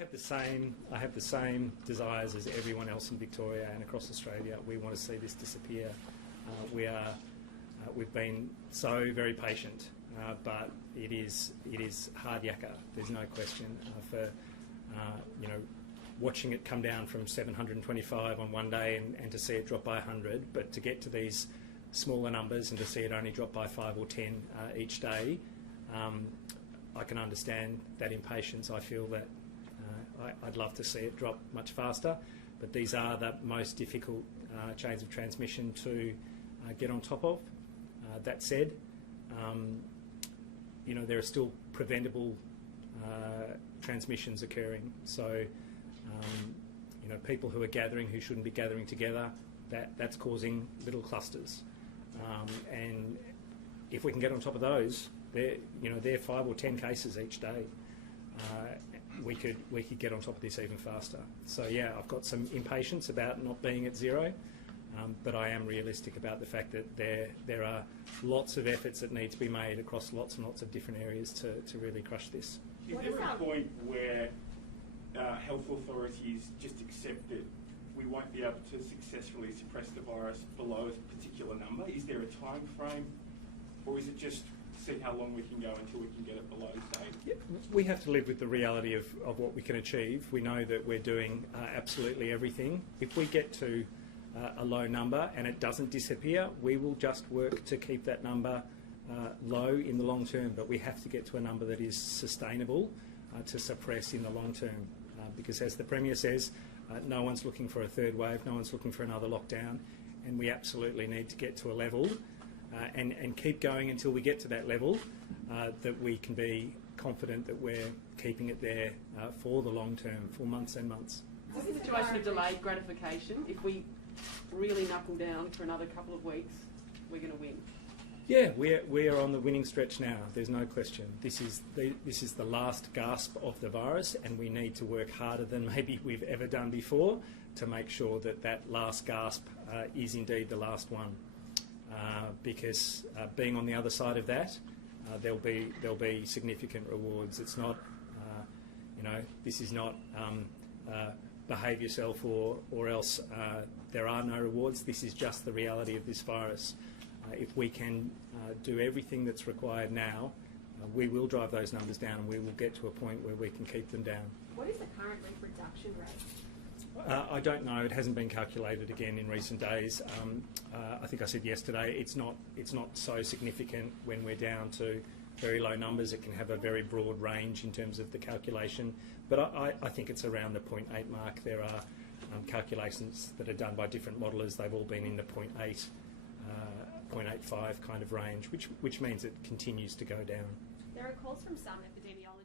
I have the same desires as everyone else in Victoria and across Australia. We want to see this disappear. We've been so very patient, but it is hard yakka. There's no question. Watching it come down from 725 on one day and to see it drop by 100, but to get to these smaller numbers and to see it only drop by 5 or 10 each day, I can understand that impatience. I feel that I'd love to see it drop much faster, but these are the most difficult chains of transmission to get on top of. That said, there are still preventable transmissions occurring. So, people who are gathering who shouldn't be gathering together, that's causing little clusters. And if we can get on top of those, they're 5 or 10 cases each day. We could get on top of this even faster. So yeah, I've got some impatience about not being at zero, but I am realistic about the fact that there are lots of efforts that need to be made across lots and lots of different areas to really crush this. Is there a point where health authorities just accept that we won't be able to successfully suppress the virus below a particular number? Is there a time frame, or is it just see how long we can go until we can get it below, say? Yeah, we have to live with the reality of what we can achieve. We know that we're doing absolutely everything. If we get to a low number and it doesn't disappear, we will just work to keep that number low in the long term, but we have to get to a number that is sustainable to suppress in the long term. Because as the Premier says, no one's looking for a third wave, no one's looking for another lockdown, and we absolutely need to get to a level and keep going until we get to that level that we can be confident that we're keeping it there for the long term, for months and months. Is this a situation of delayed gratification? If we really knuckle down for another couple of weeks, we're going to win? Yeah, we are on the winning stretch now. There's no question. This is the last gasp of the virus, and we need to work harder than maybe we've ever done before to make sure that that last gasp is indeed the last one. Because being on the other side of that, there'll be significant rewards. It's not, this is not behave yourself or else there are no rewards. This is just the reality of this virus. If we can do everything that's required now, we will drive those numbers down and we will get to a point where we can keep them down. What is the current reproduction rate? I don't know. It hasn't been calculated again in recent days. I think I said yesterday it's not so significant when we're down to very low numbers. It can have a very broad range in terms of the calculation, but I think it's around the 0.8 mark. There are calculations that are done by different modellers. They've all been in the 0.8, 0.85 kind of range, which means it continues to go down. There are calls from some epidemiologists